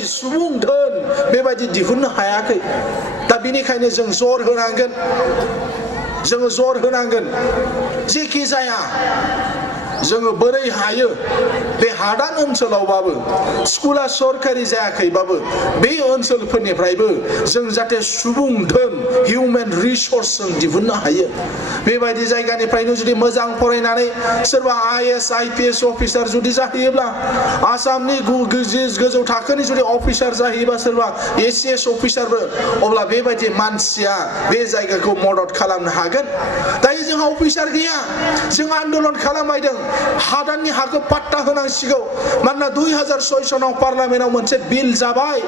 सुबुं धोन बेबायदि दिहुननो हायाखै दा बेनिखायनो जों जर होनांगोन जोङो जर होनांगोन जेखि जाया जोङो बोरै हायो बे हादान ओनसोलावबाबो स्कुला सरकारि जायाखैबाबो बे ओनसोलफोरनिफ्रायबो जों जाहाथे सुबुं धोन हिउमेन रिसोर्स जों दिहुननो हायो बेबायदि जायगानिफ्रायनो जुदि मोजां फरायनानै सोरबा आईएएस आईपीएस अफिसार जुदि जाहैयोब्ला आसामनि गोजौ थाखोनि जुदि अफिसार जाहैयोबा सोरबा एसीएस अफिसारबो अब्ला बेबायदि मानसिया बे जायगाखौ मदद खालामनो हागोन दायो जोंहा अफिसार गैया जों आन्दोलन खालामबायदों हादाननि हाखौ पाट्टा होनांसिगौ मानोना 2006 सनाव पार्लियामेन्टआव मोनसे बिल जाबाय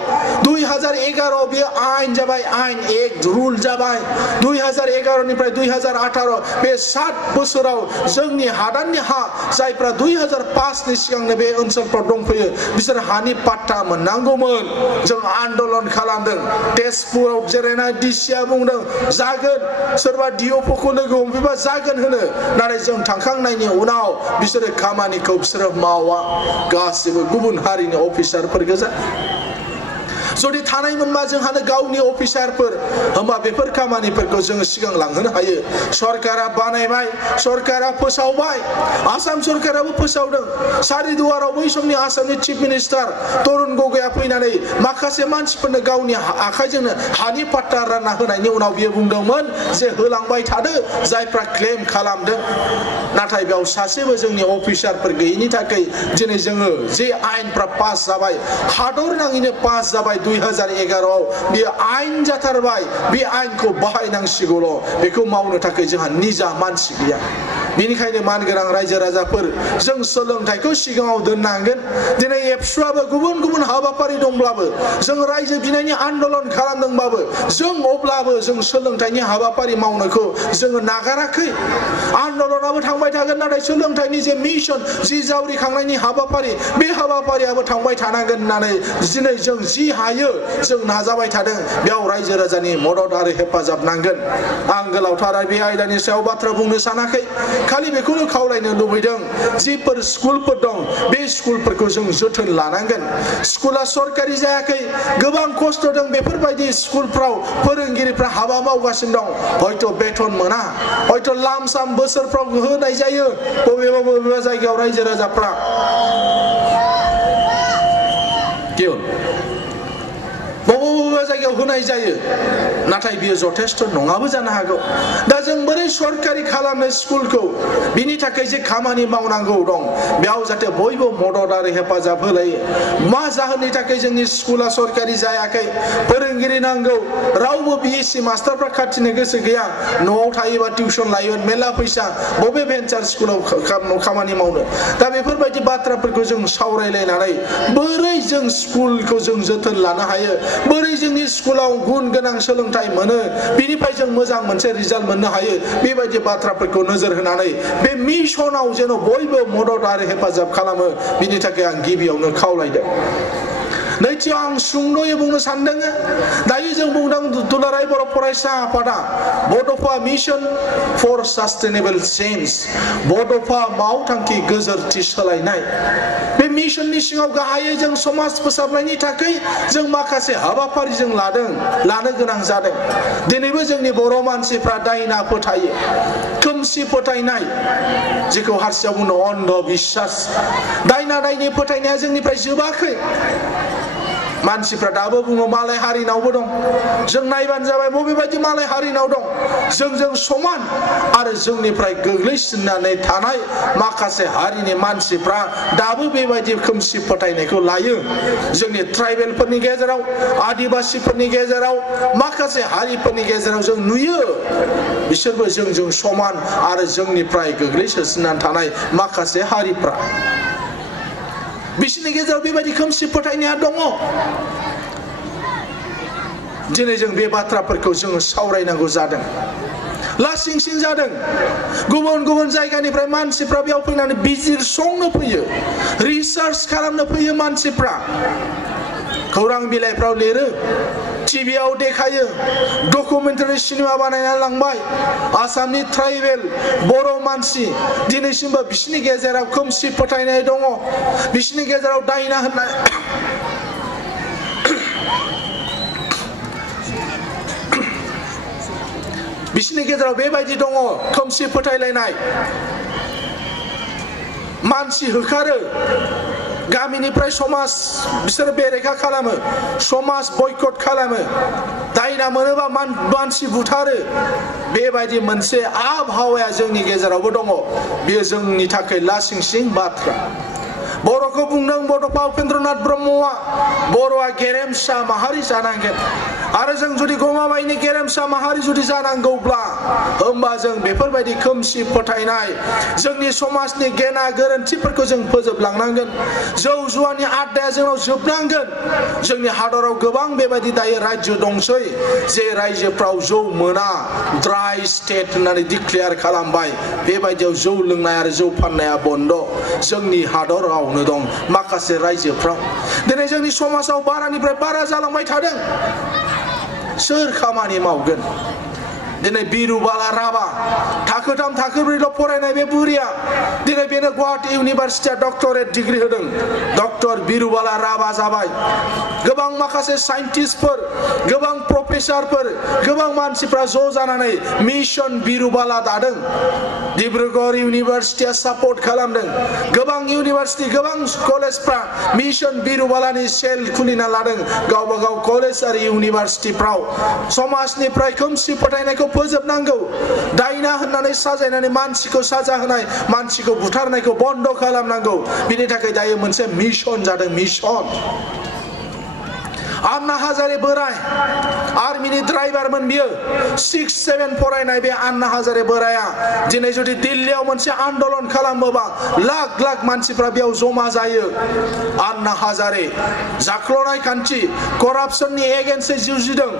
2011 बेयो आयेन जाबाय आयेन एक्ट रुल जाबाय 2011 निफ्राय 2018 बे 7 बोसोराव जोंनि हादाननि हा जायफ्रा 2005 नि सिगांनो बे ओनसोलफ्राव दंफैयो बिसोर हानि पाट्टा मोननांगौमोन जों आन्दोलन खालामदों तेजपुराव जिरायना डिसिआ बुंदों जागोन सोरबा डिअफोखौ लोगो हमफैबा जागोन होनो नाथाय जों थांखांनायनि उनाव बिसोरो खामानिखौ बिसोरो मावा गासिबो गुबुन हारिनि अफिसारफोर गोजा जुदि थानायमोनबा जोंहानो गावनि अफिसारफोर होमबा बेफोर खामानिफोरखौ जोङो सिगां लांहोनो हायो सरकारा बानायबाय सरकारा फोसावबाय आसाम सरकाराबो फोसावदों सारिदुवाराव बै समनि आसामनि चिफ मिनिस्टार तरुण गगैया फैनानै माखासे मानसिफोरनो गावनि आखाइजोंनो हानि पाट्टा रानना होनायनि उनाव बियो बुंदोंमोन जे होलांबाय थादो जायफ्रा क्लेम खालामदों नाथाय बेयाव सासेबो जोंनि अफिसारफोर गैयिनि थाखाय दिनै जोङो जे आयेनफ्रा पास जाबाय हादर नाङैनो पास जाबाय 2011 बियो आयेन जाथारबाय बे आयेनखौ बाहायनांसिगौल बेखौ मावनो थाखाय जोंहा निजा मानसि गैया बेनिखायनो मानगोनां रायजो राजाफोर जों सोलोंथाइखौ सिगाङाव दोननांगोन दिनै एबसुआबो गुबुन गुबुन हाबाफारि दंब्लाबो जों रायजो बिनायनि आन्दोलन खालामदोंबाबो जों अब्लाबो जों सोलोंथाइनि हाबाफारि मावनोखौ जोङो नागाराखै आन्दोलनाबो थांबाय थागोन नाथाय सोलोंथाइनि जे मिशन जि जावरिखांनायनि हाबाफारि बे हाबाफारियाबो थांबाय थानांगोन होननानै दिनै जों जि हायो जों नाजाबाय थादों बेयाव रायजो राजानि मदद आरो हेफाजाब नांगोन आं गोलावथार बे आयदानि सायाव बाथ्रा बुंनो सानाखै खालि बेखौनो खावलायनो लुबैदों जिफोर स्कुलफोर दं बे स्कुलफोरखौ जों जोथोन लानांगोन स्कुला सरकारि जायाखै गोबां खस्थ दं बेफोरबायदि स्कुलफ्राव फोरोंगिरिफ्रा हाबा मावगासिनो दं हयथ बेथन मोना हयथ लामसाम बोसोरफ्राव होनाय जायो बबेबा बबेबा जायगायाव रायजो राजाफ्रा बबेबा जायगायाव होनाय जायो नाथाय बियो जथेस्थ नङाबो जानो हागौ दा जों बोरै सरकारि खालामनो स्कुलखौ बिनि थाखाय जे खामानि मावनांगौ दं बेयाव जाहाथे बयबो मदद आरो हेफाजाब होलायो मा जाहोननि थाखाय जोंनि स्कुला सरकारि जायाखै फोरोंगिरि नांगौ रावबो बिएससि मास्टारफ्रा खाथिनो गोसो गैया न'आव थायोबा टिउसन लायोमोन मेला फैसा बबे भेन्चार स्कुलाव खामानि मावनो दा बेफोरबायदि बाथ्राफोरखौ जों सावरायलायनानै बोरै जों स्कुलखौ जों जोथोन लानो हायो बोरै जोंनि स्कुलाव गुन गोनां सोलोंथाइ मोनो बिनिफ्राय जों मोजां मोनसे रिजाल्ट मोननो हायो बेबायदि बाथ्राफोरखौ नोजोर होनानै बे मिशनाव जेन बयबो मदद आरो हेफाजाब खालामो बिनि थाखाय आं गिबियावनो खावलायदों नैथियाव आं सुंद'यै बुंनो सानदों दायो जों बुंदों दुलाराय बर' फरायसा आफादा बड'फा मिशन फर सास्टेनेबल चेन्ज बड'फा मावथांखि गोजोरथि सोलायनाय बे मिशननि सिङाव गाहायै जों समाज फोसाबनायनि थाखाय जों माखासे हाबाफारि जों लानो गोनां जादों दिनैबो जोंनि बर' मानसिफ्रा दायना फोथायो खोमसि फोथायनाय जेखौ हारसायाव बुङो अन्ध बिश्वास दायना दायनि फोथायनाया जोंनिफ्राय जोबाखै मानसिफ्रा दाबो बुङो मालाय हारिनावबो दं जों नायबानो जाबाय बबेबायदि मालाय हारिनाव दं जोंजों समान आरो जोंनिफ्राय गोग्लैसिननानै थानाय माखासे हारिनि मानसिफ्रा दाबो बेबायदि खोमसि फोथायनायखौ लायो जोंनि ट्राइबेलफोरनि गेजेराव आदिबासिफोरनि गेजेराव माखासे हारिफोरनि गेजेराव जों नुयो बिसोरबो जोंजों समान आरो जोंनिफ्राय गोग्लैसोनानै थानाय माखासे हारिफ्रा बिसोरनि गेजेराव बेबायदि खोमसि फोथायनाया दङ दिनै जों बे बाथ्राफोरखौ जोङो सावरायनांगौ जादों लासिं सिं जादों गुबुन गुबुन जायगानिफ्राय मानसिफ्रा बेयाव फैनानै बिजिरसंनो फैयो रिसार्च खालामनो फैयो मानसिफ्रा खौरां बिलाइफ्राव लिरो टिभियाव देखायो डकुमेन्टारि सिनेमा बानायनानै लांबाय आसामनि ट्राइबेल बर' मानसि दिनैसिमबो बिसोरनि गेजेराव खोमसि फोथायनाय दङ बिसोरनि गेजेराव दायना होननाय बिसोरनि गेजेराव बेबायदि दङ खोमसि फोथायलायनाय मानसि होखारो गामिनिफ्राय समाज बिसोर बेरेखा खालामो समाज बयकट खालामो दायना मोनोबा मानसि बुथारो बेबायदि मोनसे आबहावाया जोंनि गेजेरावबो दङ बेयो जोंनि थाखाय लासिंसिं बाथ्रा बर'खौ बुंदों बड'फा उपेन्द्रनाथ ब्रह्मआ बर'आ गेरेमसा माहारि जानांगोन आरो जों जुदि गमामायैनो गेरेमसा माहारि जुदि जानांगौब्ला होमबा जों बेफोरबायदि खोमसि फोथायनाय जोंनि समाजनि गेना गोरोन्थिफोरखौ जों फोजोबलांनांगोन जौ जुवानि आड्डाया जोंनाव जोबनांगोन जोंनि हादराव गोबां बेबायदि दायो रायजो दंसै जे रायजोफ्राव जौ मोना ड्राइ स्टेट होननानै डिक्लेयार खालामबाय बेबायदियाव जौ लोंनाय आरो जौ फाननाया बन्द जोंनि हादराव दं माखासे रायजोफ्राव दिनै जोंनि समाजाव बारानिफ्राय बारा जालांबाय थादों सोर खामानि मावगोन दिनै बिरुबाला राभा थाखो 3 थाखो 4 फरायनाय बे बुरिया दिनै बेनो गुवाहाटी इउनिभारसिटिया डक्टरेट डिग्री होदों डक्टर बिरुबाला राभा जाबाय गोबां माखासे साइन्टिस्टफोर गोबां प्रफेसारफोर गोबां मानसिफ्रा ज' जानानै मिशन बिरुबाला दादों डिब्रुगढ़ इउनिभारसिटिया सापर्ट खालामदों गोबां इउनिभारसिटि गोबां कलेजफ्रा मिशन बिरुबालानि सेल खुलिना लादों गावबा गाव कलेज आरो इउनिभारसिटिफ्राव समाजनिफ्राय खोमसि फोथायनायखौ फोजोबनांगौ दायना होननानै साजायनानै मानसिखौ साजा होनाय मानसिखौ बुथारनायखौ बन्द खालामनांगौ बिनि थाखाय दायो मोनसे मिशन जादों मिशन आन्ना हाजारे बोराय आर्मिनि ड्राइभारमोन बियो 6-7 फरायनाय बे आन्ना हाजारे बोराया दिनै जुदि दिल्लीयाव मोनसे आन्दोलन खालामोबा लाख लाख मानसिफ्रा बेयाव जमा जायो आन्ना हाजारे जाख्लनाय खान्थि करापसननि एगेन्स्टै जुजिदों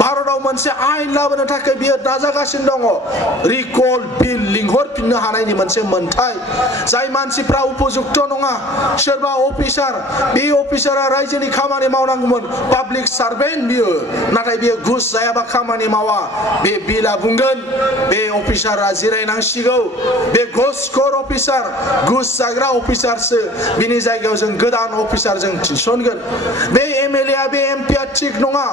भारताव मोनसे आयेन लाबोनो थाखाय बियो नाजागासिनो दङ रिकल बिल लिंहरफिननो हानायनि मोनसे मोन्थाय जाय मानसिफ्रा उपयुक्त नङा सोरबा अफिसार बे अफिसारा रायजोनि खामानि मावनांगौमोन पाब्लिक सार्भेन्ट बियो नाथाय बियो घुस जायाबा खामानि मावा बे बिला बुंगोन बे अफिसारा जिरायनांसिगौ बे घुसखोर अफिसार घुस जाग्रा अफिसारसो बिनि जायगायाव जों गोदान अफिसार जों थिसनगोन बे एमएलए आ बे एमपि आ थिग नङा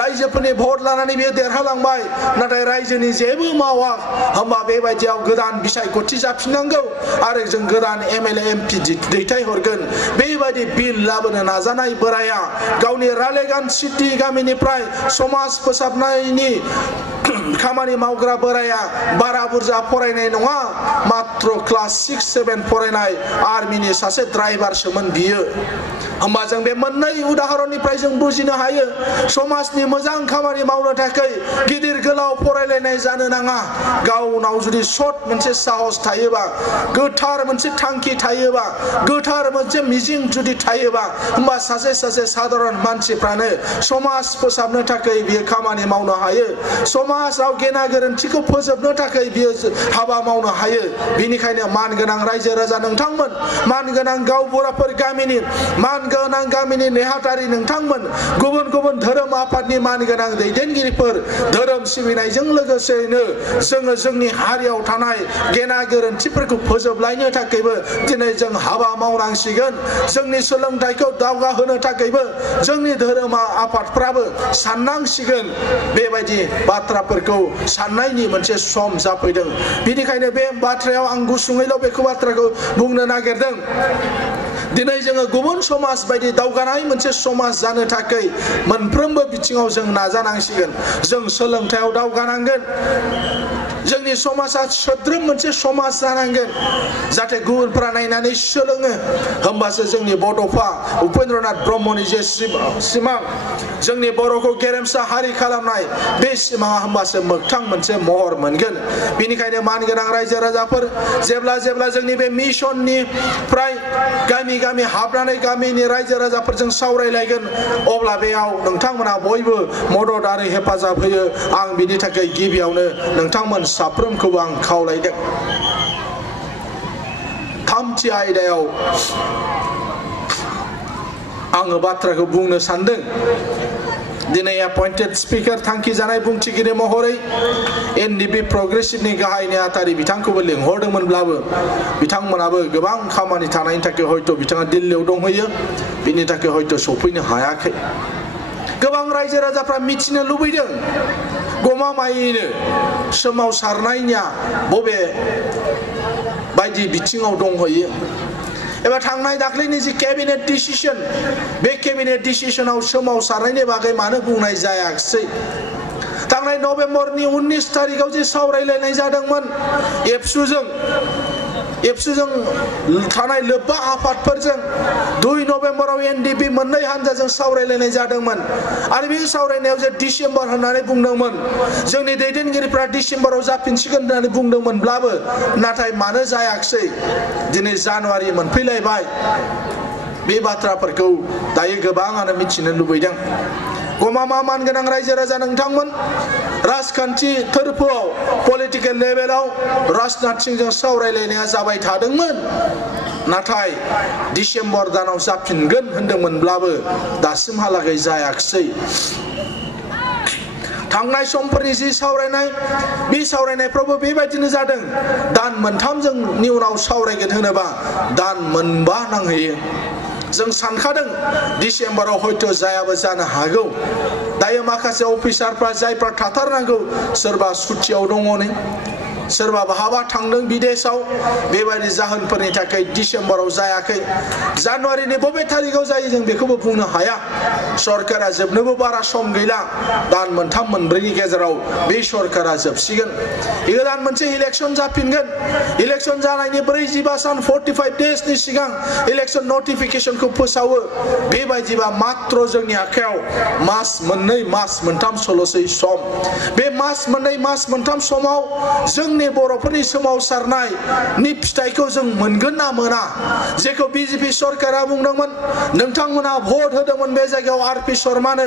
रायजोफोरनि भट लानानै बियो देरहालांबाय नाथाय रायजोनि जेबो मावा होमबा बेबायदियाव गोदान बिसायख'थि जाफिननांगौ आरो जों गोदान एमएलए एमपि दैथायहरगोन बेबायदि बिल लाबोनो नाजानाय बोराया गावनि रालेगान सिटी गामिनिफ्राय समाज फोसाबनायनि खामानि मावग्रा बोराया बारा बुरजा फरायनाय नङा मात्र क्लास 6-7 फरायनाय आर्मिनि सासे ड्राइभारसोमोन बियो होमबा जों बे मोननै उदाहरणनिफ्राय जों बुजिनो हायो समाजनि मोजां खामानि मावनो थाखाय गिदिर गोलाव फरायलायनाय जानो नाङा गावनाव जुदि सत मोनसे साहस थायोबा गोथार मोनसे थांखि थायोबा गोथार मोनसे मिजिं जुदि थायोबा होमबा सासे साधारन मानसिफ्रानो समाज फोसाबनो थाखाय बियो खामानि मावनो हायो समाजाव गेना गोरोन्थिखौ फोजोबनो थाखाय बियो हाबा मावनो हायो बेनिखायनो मानगोनां रायजो राजा नोंथांमोन मानगोनां गावबुराफोर गामिनि मानगोनां गामिनि नेहाथारि नोंथांमोन गुबुन गुबुन धोरोम आफादनि मानगोनां दैदेनगिरिफोर धोरोम सिबिनायजों लोगोसेनो जोङो जोंनि हारियाव थानाय गेना गोरोन्थिफोरखौ फोजोबलायनो थाखायबो दिनै जों हाबा मावनांसिगोन जोंनि सोलोंथाइखौ दावगाहोनो थाखायबो जोंनि धोरोम आफादफ्राबो साननांसिगोन बेबायदि बाथ्राफोरखौ साननायनि मोनसे सम जाफैदों बेनिखायनो बे बाथ्रायाव आं गुसुङैल' बेखौ बाथ्राखौ बुंनो नागिरदों दिनै जोङो गुबुन समाज बायदि दावगानाय मोनसे समाज जानो थाखाय मोनफ्रोमबो बिथिङाव जों नाजानांसिगोन जों सोलोंथायाव दावगानांगोन जोंनि समाजा सोद्रोम मोनसे समाज जानांगोन जाहाथे गुबुनफ्रा नायनानै सोलोङो होमबासो जोंनि बड'फा उपेन्द्रनाथ ब्रह्मनि जे सिमां जोंनि बर'खौ गेरेमसा हारि खालामनाय बे सिमाङा होमबासो मोगथां मोनसे महर मोनगोन बेनिखायनो मानगोनां रायजो राजाफोर जेब्ला जोंनि बे मिशननिफ्राय गामि गामि हाबनानै गामिनि रायजो राजाफोरजों सावरायलायगोन अब्ला बेयाव नोंथांमोना बयबो मदद आरो हेफाजाब होयो आं बिनि थाखाय गिबियावनो नोंथांमोन साफ्रोमखौबो आं खावलायदों थामथि आयदायाव आङो बाथ्राखौ बुंनो सानदों दिनै एपइन्टेड स्पिकार थांखि जानाय बुंथिगिरि महरै एनडिपि प्रग्रेसिभनि गाहाय नेहाथारि बिथांखौबो लिंहरदोंमोनब्लाबो बिथांमोनाबो गोबां खामानि थानायनि थाखाय हयथ' बिथाङा दिल्लीयाव दंहैयो बिनि थाखाय हयथ' सफैनो हायाखै गोबां रायजो राजाफ्रा मिथिनो लुबैदों गमामायैनो सोमावसारनायनिया बबे बायदि बिथिङाव दंहैयो एबा थांनाय दाख्लैनि जि केबिनेट डिसिजन बे केबिनेट डिसिजनाव सोमावसारनायनि बागै मानो बुंनाय जायाखिसै थांनाय नभेम्बरनि 19 तारिखाव जे सावरायलायनाय जादोंमोन एबसुजों थानाय लोब्बा आफादफोरजों 2 नभेम्बराव एनडिपि मोननै हानजाजों सावरायलायनाय जादोंमोन आरो बे सावरायनायाव जे डिसेम्बर होननानै बुंदोंमोन जोंनि दैदेनगिरिफ्रा डिसेम्बराव जाफिनसिगोन होननानै बुंदोंमोनब्लाबो नाथाय मानो जायाखिसै दिनै जानुवारि मोनफैलायबाय बे बाथ्राफोरखौ दायो गोबाङानो मिथिनो लुबैदों गमामा मानगोनां रायजो राजा नोंथांमोन राजखान्थि थोरफोआव पलिटिकेल लेभेलाव राजनाथ सिंहजों सावरायलायनाया जाबाय थादोंमोन नाथाय डिसेम्बर दानाव जाफिनगोन होनदोंमोनब्लाबो दासिमहालागै जायाखिसै थांनाय समफोरनि जि सावरायनाय बे सावरायनायफ्रावबो बेबायदिनो जादों दान मोनथामजोंनि उनाव सावरायगोन होनोबा दान मोनबा नांहैयो जों सानखादों डिसेम्बराव हयथ' जायाबो जानो हागौ दायो माखासे अफिसारफ्रा जायफ्रा थाथारनांगौ सोरबा सुटियाव दङ नै सोरबा बहाबा थांदों बिदेशआव बेबायदि जाहोनफोरनि थाखाय डिसेम्बराव जायाखै जानुवारिनि बबे तारिखाव जायो जों बेखौबो बुंनो हाया सरकारा जोबनोबो बारा सम गैला दान मोनथाम मोनब्रैनि गेजेराव बे सरकारा जोबसिगोन गोदान मोनसे इलेक्सन जाफिनगोन इलेक्सन जानायनि 45 सान 45 डेजनि सिगां इलेक्सन नटिफिकेशनखौ फोसावो बेबायदिबा मात्र जोंनि आखायाव मास मोननै मास मोनथाम सल'सै सम बे मास मोननै मास मोनथाम समाव जोंनि बर'फोरनि सोमावसारनायनि फिथाइखौ जों मोनगोन ना मोना जेखौ बिजेपि सरकारा बुंदोंमोन नोंथांमोना भट होदोंमोन बे जायगायाव आरपि शर्मानो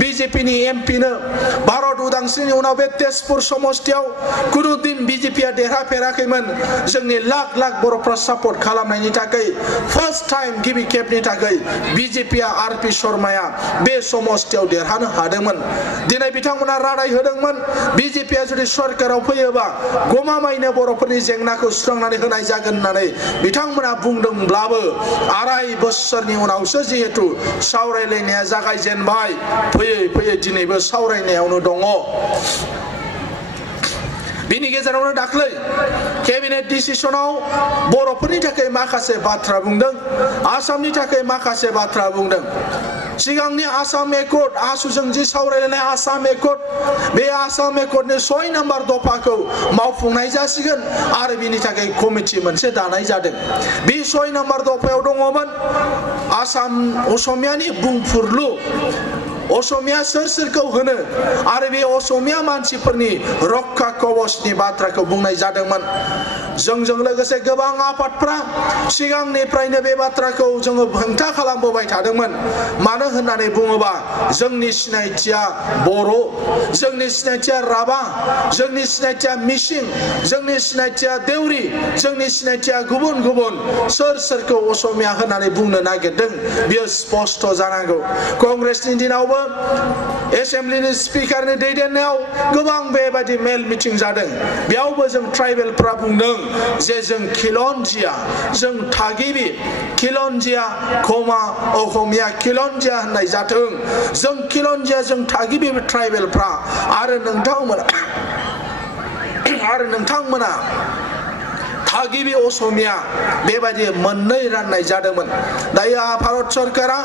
बिजेपिनि एमपिनो भारत उदांस्रिनि उनाव बे तेजपुर समस्तियाव कुनुदिन बिजेपिया देरहाफेराखैमोन जोंनि लाख लाख बर'फ्रा सापर्ट खालामनायनि थाखाय फार्स्ट टाइम गिबि खेबनि थाखाय बिजेपिया आरपि शर्माया बे समस्तियाव देरहानो हादोंमोन दिनै बिथांमोना रादाय होदोंमोन बिजेपिया जुदि सरकाराव फैयोबा गमामायैनो बर'फोरनि जेंनाखौ सुस्रांनानै होनाय जागोन होननानै बिथांमोना बुंदोंब्लाबो 2.5 बोसोरनि उनावसो जिहेतु सावरायलायनाया जागायजेनबाय फैयै फैयै दिनैबो सावरायनायावनो दङ बिनि गेजेरावनो दाख्लै केबिनेट डिसिजनाव बर'फोरनि थाखाय माखासे बाथ्रा बुंदों आसामनि थाखाय माखासे बाथ्रा बुंदों सिगांनि आसाम एकर्ड आसुजों जि सावरायलायनाय आसाम एकर्ड बे आसाम एकर्डनि 6 नम्बर दफाखौ मावफुंनाय जासिगोन आरो बिनि थाखाय कमिटि मोनसे दानाय जादों बे 6 नम्बर दफायाव दङमोन आसाम असमियानि बुंफुरलु असमिया सोरखौ होनो आरो बे असमिया मानसिफोरनि रक्षा कवचनि बाथ्राखौ बुंनाय जादोंमोन जोंजों लोगोसे गोबां आफादफ्रा सिगांनिफ्रायनो बे बाथ्राखौ जोङो हेंथा खालामबोबाय थादोंमोन मानो होननानै बुङोबा जोंनि सिनायथिया बर' जोंनि सिनायथिया राभा जोंनि सिनायथिया मिसिं जोंनि सिनायथिया देउरि जोंनि सिनायथिया गुबुन गुबुन सोरखौ असमिया होननानै बुंनो नागिरदों बियो स्पष्ट जानांगौ कंग्रेसनि दिनावबो एसेम्ब्लिनि स्पिकारनि दैदेननायाव गोबां बेबायदि मेल मिटिं जादों बेयावबो जों ट्राइबेलफ्रा बुंदों जे जों खिलनजिया जों थागिबि खिलनजिया कमा असमिया खिलनजिया होननाय जाथों जों खिलनजिया जों थागिबि ट्राइबेलफ्रा आरो नोंथांमोना थागिबि असमिया बेबायदि मोननै राननाय जादोंमोन दायो भारत सरकारा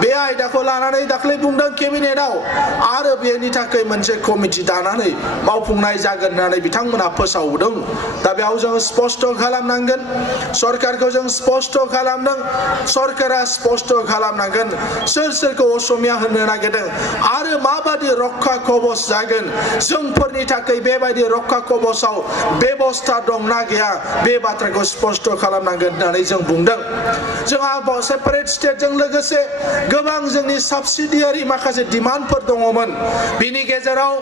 बे आयदाखौ लानानै दाख्लै बुंदों केबिनेटआव आरो बेनि थाखाय मोनसे कमिटि दानानै मावफुंनाय जागोन होननानै बिथांमोना फोसावदों दा बेयाव जों स्पष्ट खालामनांगोन सरकारखौ जों स्पष्ट खालामदों सरकारा स्पष्ट खालामनांगोन सोरखौ असमिया होननो नागिरदों आरो माबादि रक्षा कवच जागोन जोंफोरनि थाखाय बेबायदि रक्षा कवचआव बेबस्था दंना गैया बे बाथ्राखौ स्पष्ट खालामनांगोन होननानै जों बुंदों जोंहा सेपारेट स्टेटजों लोगोसे गोबां जोंनि साबसिडियारि माखासे डिमान्डफोर दङमोन बिनि गेजेराव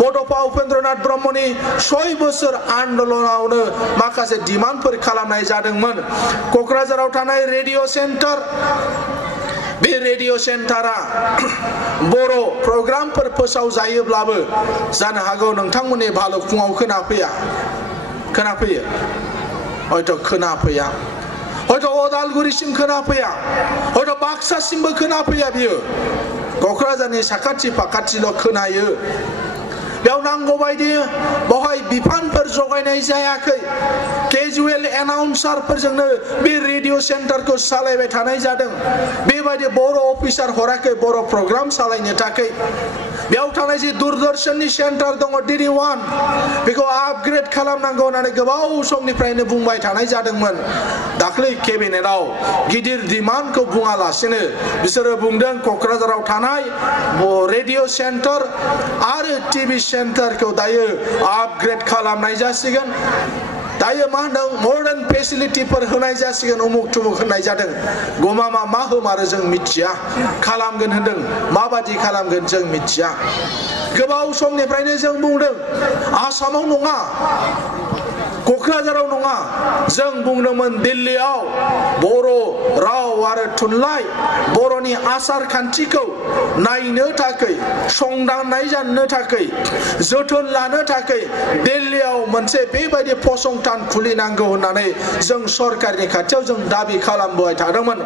बड'फा उपेन्द्रनाथ ब्रह्मनि 6 बोसोर आन्दोलनावनो माखासे डिमान्डफोर खालामनाय जादोंमोन क'क्राझाराव थानाय रेडिअ सेन्टार बे रेडिअ सेन्टारा बर' प्रग्रामफोर फोसाव जायोब्लाबो जानो हागौ नोंथांमोननि भालुकपुङाव खोनाफैयो हयथ' खोनाफैया हयथ' अदालगुरिसिम खोनाफैया हयथ' बाक्सासिमबो खोनाफैया बियो क'क्राझारनि साखाथि फाखाथिल' खोनायो बेयाव नांगौ बायदि बहाय बिफानफोर जगायनाय जायाखै केजुएल एनाउन्सारफोरजोंनो बे रेडिअ सेन्टारखौ सालायबाय थानाय जादों बेबायदि बर' अफिसार हराखै बर' प्रग्राम सालायनो थाखाय बेयाव थानाय जि दूरदर्शननि सेन्टार दङ DD1 बेखौ आपग्रेड खालामनांगौ होननानै गोबाव समनिफ्रायनो बुंबाय थानाय जादोंमोन दाख्लै केबिनेटआव गिदिर डिमान्डखौ बुङालासेनो बिसोरो बुंदों क'क्राझाराव थानाय रेडिअ सेन्टार आरो टिभि सेन्टारखौ दायो आपग्रेड खालामनाय जासिगोन दायो मा होनदों मडार्न फेसिलिटिफोर होनाय जासिगोन उमुक तुमुक होनाय जादों गमामा मा होमारो जों मिथिया खालामगोन होनदों माबादि खालामगोन जों मिथिया गोबाव समनिफ्रायनो जों बुंदों आसामाव नङा क'क्राझाराव नङा जों बुंदोंमोन दिल्लीयाव बर' राव आरो थुनलाइ बर'नि आसार खान्थिखौ नायनो थाखाय संदाननाय जानो थाखाय जोथोन लानो थाखाय दिल्लीयाव मोनसे बेबायदि फसंथान खुलिनांगौ होननानै जों सरकारनि खाथियाव जों दाबि खालामबाय थादोंमोन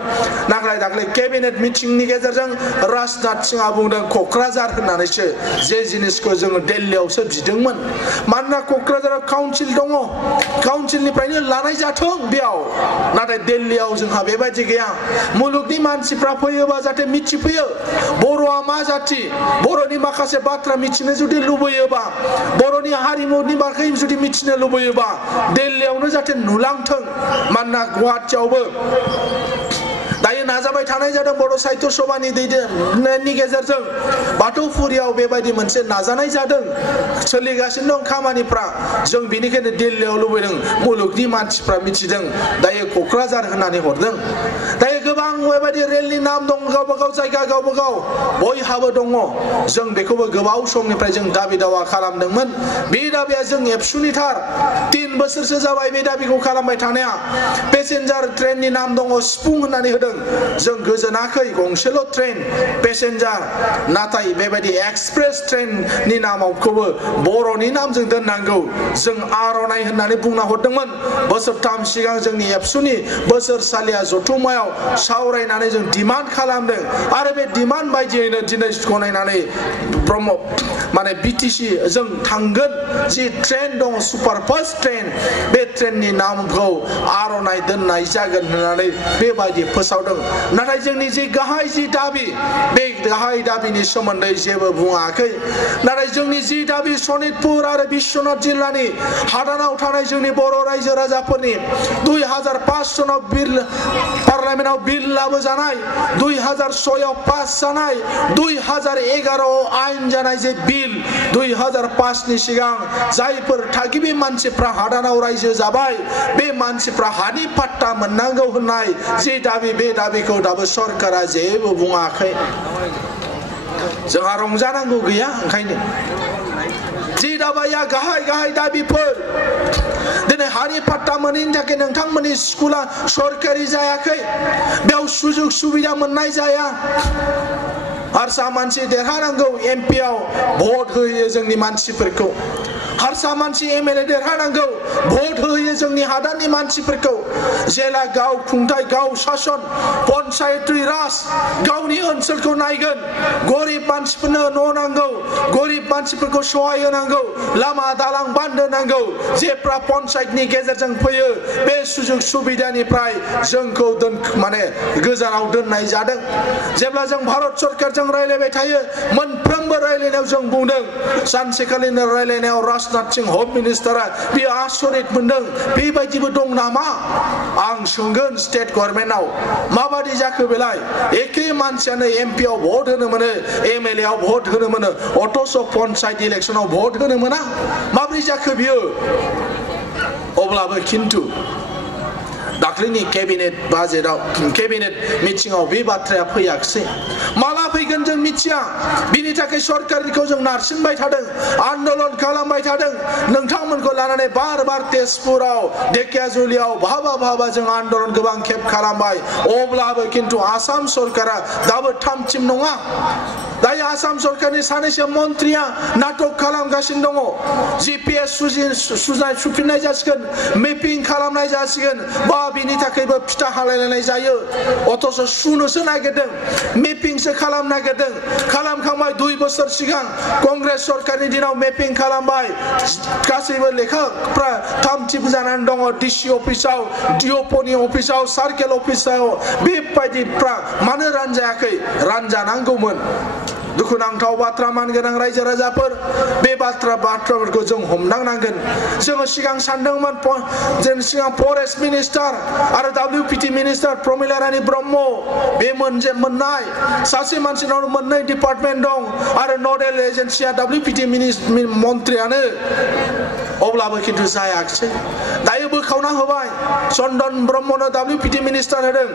नाथाय दाख्लै केबिनेट मिटिंनि गेजेरजों राजनाथ सिंहआ बुंदों क'क्राझार होननानैसो जे जिनिसखौ जोङो दिल्लीयावसो बिदोंमोन मानोना क'क्राझाराव काउन्सिल दङ काउन्सिलनिफ्रायनो लानाय जाथों बेयाव नाथाय दिल्लीयाव जोंहा बेबायदि गैया मुलुगनि मानसिफ्रा फैयोबा जाहाथे मिथिफैयो बर'आ मा जाथि बर'नि माखासे बाथ्रा मिथिनो जुदि लुबैयोबा बर'नि हारिमुनि बागै जुदि मिथिनो लुबैयोबा दिल्लीयावनो जाहाथे नुलांथों मानोना गुवाहाटियावबो दायो नाजाबाय थानाय जादों बर' साहित्य सभानि दैदेननायनि गेजेरजों बाथौफुरियाव बेबायदि मोनसे नाजानाय जादों सोलिगासिनो दं खामानिफ्रा जों बिनिखायनो दिल्लीयाव लुबैदों मुलुगनि मानसिफ्रा मिथिदों दायो क'क्राझार होननानै हरदों दायो गोबां बेबायदि रेलनि नाम दं गावबा गाव जायगा गावबा गाव बयहाबो दङ जों बेखौबो गोबाव समनिफ्राय जों दाबि दावा खालामदोंमोन बे दाबिया जों एबसुनि थार 3 बोसोरसो जाबाय बे दाबिखौ खालामबाय थानाया पेसेन्जार ट्रेननि नाम दङ सिफुं होननानै होदों जों गोजोनाखै गंसेल' ट्रेन पेसेन्जार नाथाय बेबायदि एक्सप्रेस ट्रेननि नामावखौबो बर'नि नामजों दोननांगौ जों आर'नाइ होननानै बुंना हरदोंमोन बोसोरथाम सिगां जोंनि एबसुनि बोसोरसालिया जथुम्मायाव सावरायनानै जों डिमान्ड खालामदों आरो बे डिमान्ड बायदियैनो दिनै गनायनानै ब्रह्म माने बिटिसि जों थांगोन जि ट्रेन दङ सुपारफास्ट ट्रेन बे ट्रेननि नामखौ आर'नाइ दोननाय जागोन होननानै बेबायदि फोसावदों नाथाय जोंनि जि गाहाय जि दाबि बे गाहाय दाबिनि सोमोन्दै जेबो बुङाखै नाथाय जोंनि जि दाबि सनितपुर आरो बिश्वनाथ जिल्लानि हादानाव थानाय जोंनि बर' रायजो राजाफोरनि 2005 सनाव बिल पार्लियामेन्टआव बिल लाबोजानाय 2006 आव पास जानाय 2011 आव आयेन जानाय जे बिल 2005 नि सिगां जायफोर थागिबि मानसिफ्रा हादानाव रायजो जाबाय बे मानसिफ्रा हानि पाट्टा मोननांगौ होननाय जे दाबि बे दाबिखौ दाबो सरकारा जेबो बुङाखै जोंहा रंजानांगौ गैया ओंखायनो जि दाबाया गाहाय गाहाय दाबिफोर दिनै हानि पाट्टा मोनैनि थाखाय नोंथांमोननि स्कुला सरकारि जायाखै बेयाव सुजुग सुबिदा मोननाय जाया हारसा मानसि देरहानांगौ एमपिआव भट होयो जोंनि मानसिफोरखौ हारसा मानसि एमएलए देरहानांगौ भट होयो जोंनि हादाननि मानसिफोरखौ जेला गाव खुंथाय गाव शासन पन्चायतरि राज गावनि ओनसोलखौ नायगोन गरिब मानसिफोरनो न' नांगौ गरिब मानसिफोरखौ सहाय होनांगौ लामा दालां बान्दोनांगौ जेफ्रा पन्चायतनि गेजेरजों फैयो बे सुजुग सुबिदानिफ्राय जोंखौ माने गोजानाव दोननाय जादों जेब्ला जों भारत सरकारजों रायलायबाय थायो मोनफ्रोमबो रायलायनायाव जों बुंदों सानसेखालिनो रायलायनायाव राजनाथ सिंह हम मिनिस्टारा बियो आसरित मोनदों बेबायदिबो दं नामा आं सोंगोन स्टेट गभर्नमेन्टआव माबादि जाखो बेलाय एखे मानसियानो एमपिआव भट होनो मोनो एमएलए आव भट होनो मोनो अथस पन्चायत इलेक्शनाव भट होनो मोना माबोरै जाखो बियो अब्लाबो खिन्थु दाख्लैनि केबिनेट बाजेटआव केबिनेट मिटिंआव बे बाथ्राया फैयाखसै माला फैगोन जों मिथिया बिनि थाखाय सरकारखौ जों नारसिनबाय थादों आन्दोलन खालामबाय थादों नोंथांमोनखौ लानानै बार बार तेजपुराव धेकियाजुलियाव बहाबा जों आन्दोलन गोबां खेब खालामबाय अब्लाबो खिन्थु आसाम सरकारा दाबो थामथिम नङा दायो आसाम सरकारनि सानैसो मन्त्रिया नाटक खालामगासिनो दङ जिपिएस सुफिननाय जासिगोन मेपिं खालामनाय जासिगोन बा बिनि थाखायबो फिथा हालायलायनाय जायो अथस सुनोसो नागिरदों मेपिंसो खालामनो नागिरदों खालामखांबाय 2 बोसोर सिगां कंग्रेस सरकारनि दिनाव मेपिं खालामबाय गासैबो लेखाफ्रा थाम-थिम जानानै दङ डिसि अफिसाव डिअपनि अफिसाव सार्केल अफिसाव बेबायदिफ्रा मानो रानजायाखै रानजानांगौमोन दुखुनांथाव बाथ्रा मानगोनां रायजो राजाफोर बे बाथ्राफोरखौ जों हमदांनांगोन जोङो सिगां सानदोंमोन जों सिगां फरेस्ट मिनिस्टार आरो WPT मिनिस्टार प्रमिला रानी ब्रह्म बे मोननाय सासे मानसिनाव मोननै डिपार्टमेन्ट दं आरो नडेल एजेन्सिया WPT मन्थ्रियानो अब्लाबो खिन्थु जायाखिसै दायो बोखावना होबाय चन्दन ब्रह्मनो WPT मिनिस्टार होदों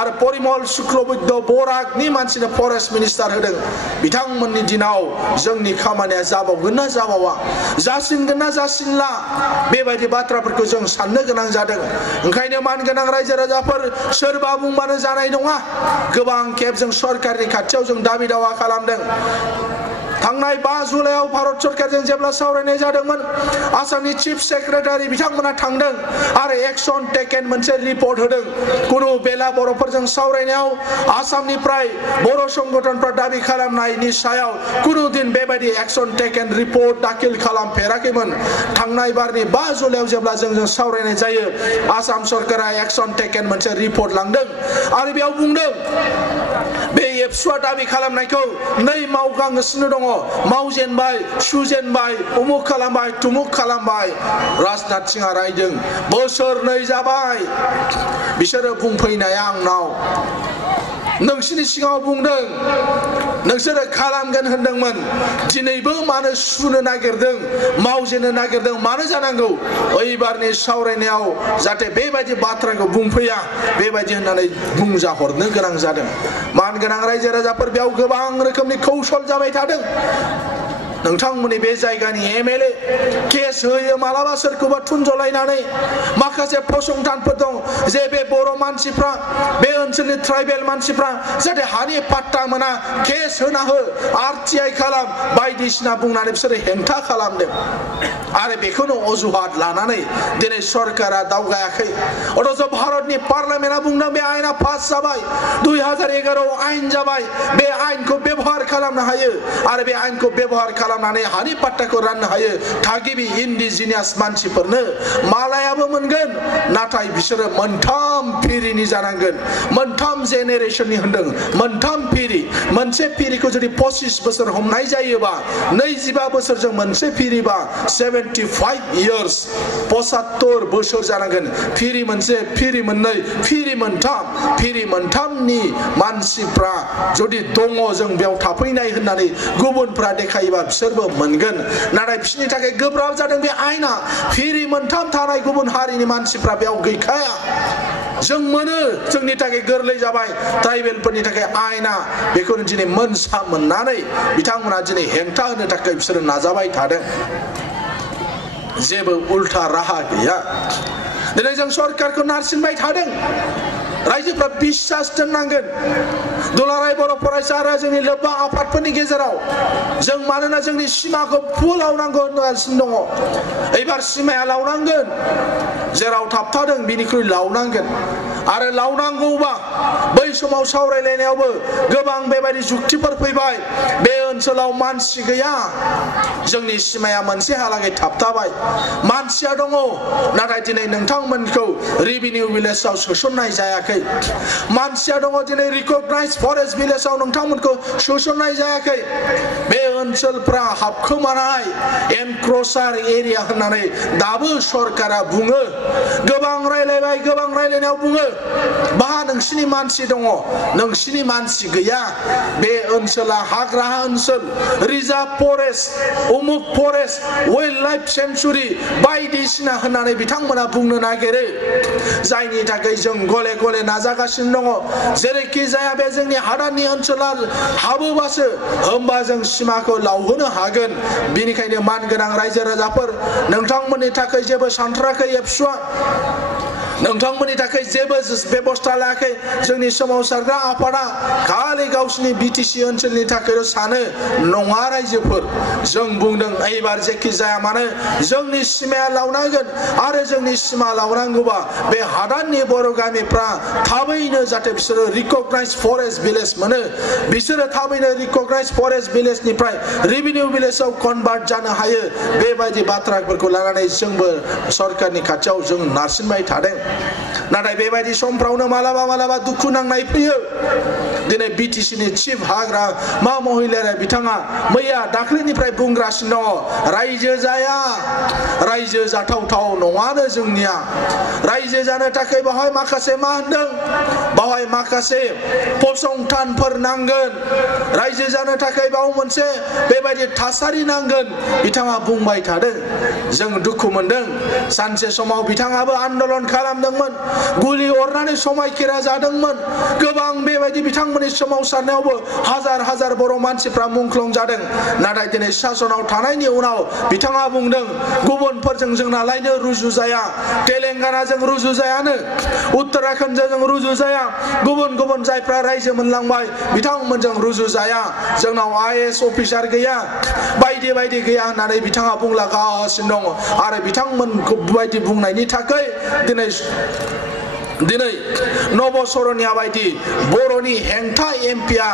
आरो परिमल शुक्लबैद्य बराकनि मानसिनो फरेस्ट मिनिस्टार होदों बिथांमोननि दिनाव जोंनि खामानिया जाबावगोन ना जाबावा जासिनगोन ना जासिनला बेबायदि बाथ्राफोरखौ जों साननो गोनां जादों ओंखायनो मानगोनां रायजो राजाफोर सोरबा बुंबानो जानाय नङा गोबां खेब जों सरकारनि खाथियाव जों दाबि दावा खालामदों थांनाय 5 जुलाइआव भारत सरकारजों जेब्ला सावरायनाय जादोंमोन आसामनि चिफ सेक्रेटारि बिथांमोना थांदों आरो एक्शन टेकेन मोनसे रिपर्ट होदों कुनु बेला बर'फोरजों सावरायनायाव आसामनिफ्राय बर' संगठनफ्रा दाबि खालामनायनि सायाव कुनु दिन बेबायदि एक्शन टेकेन रिपर्ट दाखिल खालामफेराखैमोन थांनाय बारनि 5 जुलाइआव जेब्ला जों सावरायनाय जायो आसाम सरकारा एक्शन टेकेन मोनसे रिपर्ट लांदों आरो बेयाव बुंदों बे एबसुआ दाबि खालामनायखौ 2 मावगासिनो दङ मावजेनबाय सुजेनबाय उमुक खालामबाय तुमुक खालामबाय राजनाथ सिंहआ रायदों बोसोरनै जाबाय बिसोरो बुंफैनाया आंनाव नोंसिनि सिगाङाव बुंदों नोंसोरो खालामगोन होनदोंमोन दिनैबो मानो सुनो नागिरदों मावजेननो नागिरदों मानो जानांगौ ओइबारनि सावरायनायाव जाहाथे बेबायदि बाथ्राखौ बुंफैया बेबायदि होननानै बुंजाहरनो गोनां जादों मानगोनां रायजो राजाफोर बेयाव गोबां रोखोमनि कौशल जाबाय थादों नोंथांमोननि बे जायगानि एमएलए केस होयो मालाबा सोरखौबा थुनजलायनानै माखासे फसंथानफोर दं जे बे बर' मानसिफ्रा बे ओनसोलनि ट्राइबेल मानसिफ्रा जाहाथे हानि पाट्टा मोना केस होना हो आरटिआई खालाम बायदिसिना बुंनानै बिसोरो हेंथा खालामदों आरो बेखौनो अजुहात लानानै दिनै सरकारा दावगायाखै अथच भारतनि पार्लियामेन्टआ बुंदों बे आयेना पास जाबाय 2011 आयेन जाबाय बे आयेनखौ व्यवहार खालामनो हायो आरो बे आयेनखौ व्यवहार खालामनानै हानि पाट्टाखौ राननो हायो थागिबि इन्डिजिनियास मानसिफोरनो मालायाबो मोनगोन नाथाय बिसोरो मोनथाम फिरिनि जानांगोन मोनथाम जेनेरेशननि होनदों मोनथाम फिरि मोनसे फिरिखौ जुदि 25 बोसोर हमनाय जायोबा 25 बोसोरजों मोनसे फिरिबा 75 इयार्स 75 बोसोर जानांगोन फिरि मोनसे फिरि मोननै फिरि मोनथामनि मानसिफ्रा जुदि दङ जों बेयाव थाफैनाय होननानै गुबुनफ्रा देखायोबा बिसोरबो मोनगोन नाथाय बिसोरनि थाखाय गोब्राब जादों बे आयेना फिरि मोनथाम थानाय गुबुन हारिनि मानसिफ्रा बेयाव गैखाया जों मोनो जोंनि थाखाय गोरलै जाबाय ट्राइबेलफोरनि थाखाय आयेना बेखौनो दिनै मोनसा मोननानै बिथांमोना दिनै हेंथा होनो थाखाय बिसोरो नाजाबाय थादों जेबो उल्था राहा गैया दिनै जों सरकारखौ नारसिनबाय थादों रायजोफ्रा बिश्वास दोननांगोन दुलाराय बर' फरायसा आरो जोंनि लोब्बा आफादफोरनि गेजेराव जों मानोना जोंनि सिमाखौ लावनांगौ होनगासिनो दङ एबार सिमाया लावनांगोन जेराव थाबथादों बिनिख्रुइ लावनांगोन आरो लावनांगौबा बै समाव सावरायलायनायावबो गोबां बेबायदि जुक्तिफोर फैबाय बे ओनसोलाव मानसि गैया जोंनि सिमाया मोनसे हालागै थाबथाबाय मानसिया दङ नाथाय दिनै नोंथांमोनखौ रेभिनिउ भिलेजाव सोसननाय जायाखै मानसिया दङ दिनै रिकगनाइज फरेस्ट भिलेजाव नोंथांमोनखौ सोसननाय जायाखै बे ओनसोलफ्रा हाबखोमानाय एनक्रोचार एरिया होननानै दाबो सरकारा बुङो गोबां रायलायबाय गोबां रायलायनायाव बुङो बहा नोंसिनि मानसि दङ नोंसिनि मानसि गैया बे ओनसोला हाग्रा ओनसोल रिजार्भ फरेस्ट उमुक फरेस्ट वाइल्ड लाइफ सेंचुरी बायदिसिना होननानै बिथांमोना बुंनो नागिरो जायनि थाखाय जों गले गले नाजागासिनो दङ जेरैखि जाया बे जोंनि हादाननि ओनसोला हाबोबासो होमबा जों सिमाखौ लावहोनो हागोन बेनिखायनो मानगोनां रायजो राजाफोर नोंथांमोननि थाखाय जेबो सानथ्राखै एबसुआ नोंथांमोननि थाखाय जेबो बेबस्था लायाखै जोंनि सोमावसारग्रा आफादा खालि गावसिनि बिटिसि ओनसोलनि थाखायल' सानो नङा रायजोफोर जों बुंदों एबार जेखि जाया मानो जोंनि सिमाया लावनांगोन आरो जोंनि सिमा लावनांगौबा बे हादाननि बर' गामिफ्रा थाबैनो जाहाथे बिसोरो रिकगनाइज फरेस्ट भिलेज मोनो बिसोरो थाबैनो रिकगनाइज फरेस्ट भिलेजनिफ्राय रेभिनिउ भिलेजाव कनभार्ट जानो हायो बेबायदि बाथ्राफोरखौ लानानै जोंबो सरकारनि खाथियाव जों नारसिनबाय थादों नाथाय बेबायदि समफ्रावनो मालाबा दुखु नांनाय फैयो दिनै बिटिसिनि चिफ हाग्रा मा महिलाया बिथाङा मैया दाख्लैनिफ्राय बुंगासिनो दङ रायजो जाया रायजो जाथावथाव नङानो जोंनिया रायजो जानो थाखाय बाहाय माखासे मा होनदों बाहाय माखासे फसंथानफोर नांगोन रायजो जानो थाखाय बाव मोनसे बेबायदि थासारि नांगोन बिथाङा बुंबाय थादों जों दुखु मोनदों सानसे समाव बिथाङाबो आन्दोलन खालामदोंमोन गुलि अरनानै समायखिरा जादोंमोन गोबां बेबायदि बिथांमोननि सोमावसारनायावबो हाजार बर' मानसिफ्रा मुंख्लं जादों नाथाय दिनै शासनाव थानायनि उनाव बिथाङा बुंदों गुबुनफोरजों जोंनालायनो रुजु जाया तेलेंगानाजों रुजु जायानो उत्तराखन्डजों रुजु जाया गुबुन जायफ्रा रायजो मोनलांबाय बिथांमोनजों रुजु जाया जोंनाव आईएएस अफिसार गैया बायदि गैया होननानै बिथाङा बुंलागासिनो दङ आरो बिथांमोनखौ बायदि बुंनायनि थाखाय दिनै नबसरनिया बायदि बर'नि हेंथा एमपिया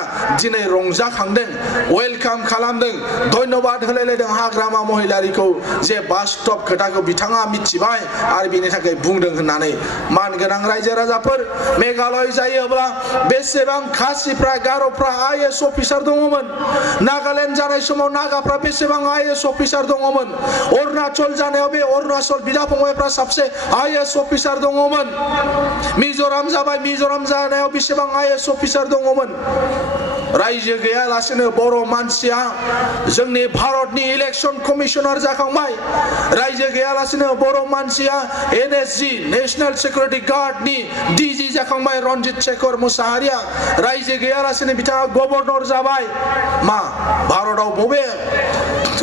दिनै रंजाखांदों वेलकाम खालामदों धन्यबाद होलायलायदों हाग्रामा महिलारिखौ जे बास्तब खोथाखौ बिथाङा मिथिबाय आरो बिनि थाखाय बुंदों होननानै मानगोनां रायजो राजाफोर मेघालय जायोब्ला बेसेबां खासिफ्रा गार'फ्रा आईएएस अफिसार दङमोन नागालेण्ड जानाय समाव नागाफ्रा बेसेबां आईएएस अफिसार दङमोन अरुणाचल जानायाव बे अरुणाचल बिदा फंबायफ्रा साबसे आईएएस अफिसार दङमोन मिजोराम जाबाय मिजोराम जानायाव बेसेबां आईएएस अफिसार दङमोन रायजो गैयालासेनो बर' मानसिया जोंनि भारतनि इलेक्शन कमिशनार जाखांबाय रायजो गैयालासेनो बर' मानसिया एनएसजी नेशनल सिकिउरिटी गार्डनि डीजी जाखांबाय रन्जित शेखर मुसाहारिया रायजो गैयालासेनो बिथाङा गभर्नर जाबाय मा भारताव बबे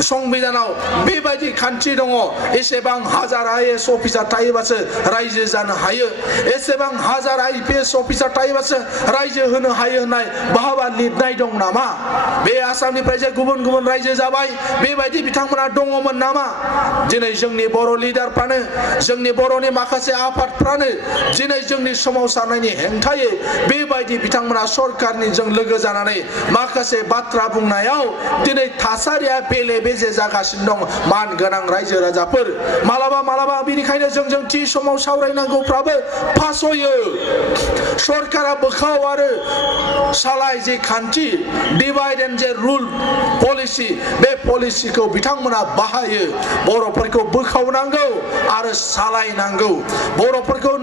संबिधानाव बेबायदि खान्थि दङ एसेबां हाजार आईएएस अफिसार थायोबासो रायजो जानो हायो एसेबां हाजार आईपीएस अफिसार थायोबासो रायजो होनो हायो होननाय बहाबा लिरनाय दं नामा बे आसामनिफ्राय जे गुबुन रायजो जाबाय बेबायदि बिथांमोना दङमोन नामा दिनै जोंनि बर' लिडारफ्रानो जोंनि बर'नि माखासे आफादफ्रानो दिनै जोंनि सोमावसारनायनि हेंथायै बेबायदि बिथांमोना सरकारनिजों लोगो जानानै माखासे बाथ्रा बुंनायाव दिनै थासारिया बेले बेजे जागासिनो दं मानगोनां रायजो राजाफोर मालाबा बेनिखायनो जों थि समाव सावरायनांगौफ्राबो फासयो सरकारा बोखाव आरो सालाय जे खान्थि डिवाइड एन्ड जे रुल पलिसि बे पलिसिखौ बिथांमोना बाहायो बर'फोरखौ बोखावनांगौ आरो सालायनांगौ बर'फोरखौ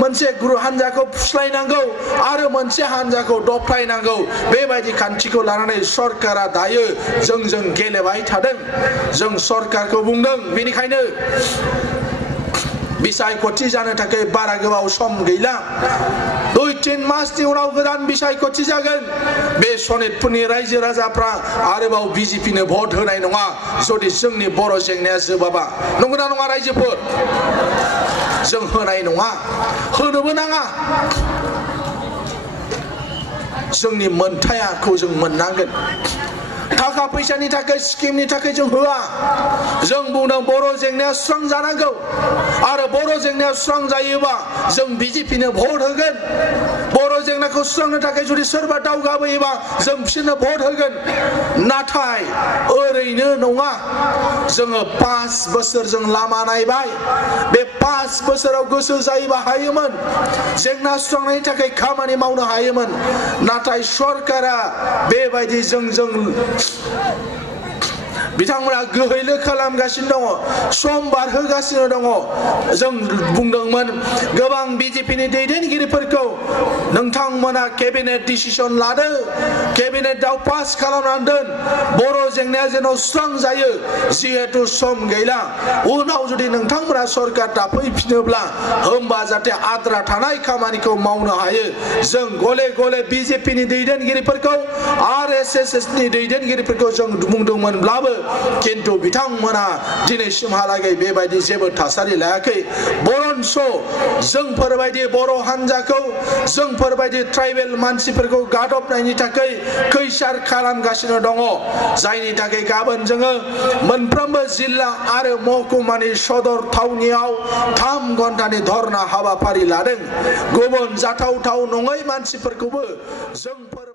मोनसे हान्जाखौ फुस्लायनांगौ आरो मोनसे हान्जाखौ दबथायनांगौ बेबायदि खान्थिखौ लानानै सरकारा दायो जों गेलेबाय थादों जों सरकारखौ बुंदों बेनिखायनो बिसायख'थि जानो थाखाय बारा गोबाव सम गैला 2-3 मासनि उनाव गोदान बिसायख'थि जागोन बे सनितपुरनि रायजो राजाफ्रा आरोबाव बिजेपिनो भट होनाय नङा जुदि जोंनि बर' जेंनाया जोबाबा नंगौना नङा रायजोफोर जों होनाय नङा होनोबो नाङा जोंनि मोनथायखौ जों मोननांगोन थाखा फैसानि थाखाय स्किमनि थाखाय जों होआ जों बुंदों बर' जेंनाया सुस्रां जानांगौ आरो बर' जेंनाया सुस्रां जायोबा जों बिजेपिनो भट होगोन बर' जेंनाखौ सुस्रांनो थाखाय जुदि सोरबा दावगाबोयोबा जों बिसोरनो भट होगोन नाथाय ओरैनो नङा जोङो 5 बोसोर जों लामा नायबाय बे 5 बोसोराव गोसो जायोबा हायोमोन जेंना सुस्रांनायनि थाखाय खामानि मावनो हायोमोन नाथाय सरकारा बेबायदि जों बिथांमोना गोहैलो खालामगासिनो दङ सम बारहोगासिनो दङ जों बुंदोंमोन गोबां बिजेपिनि दैदेनगिरिफोरखौ नोंथांमोना केबिनेट डिसिजन लादो केबिनेटआव पास खालामनानै दोन बर' जेंनाया जेन सुस्रां जायो जिहेतु सम गैला उनाव जुदि नोंथांमोना सरकार दाफैफिनोब्ला होमबा जाहाथे आद्रा थानाय खामानिखौ मावनो हायो जों गले बिजेपिनि दैदेनगिरिफोरखौ आरएसएसनि दैदेनगिरिफोरखौ जों बुंदोंमोनब्लाबो किन्तु बिथांमोना दिनैसिमहालागै बेबायदि जेबो थासारि लायाखै बरन्स जोंफोरबायदि बर' हान्जाखौ जोंफोरबायदि ट्राइबेल मानसिफोरखौ गादबनायनि थाखाय खैसार खालामगासिनो दङ जायनि थाखाय गाबोन जोङो मोनफ्रोमबो जिल्ला आरो महकुमानि सदर थावनियाव 3 घन्टानि धरना हाबाफारि लादों गुबुन जाथावथाव नङै मानसिफोरखौबो जोंफोर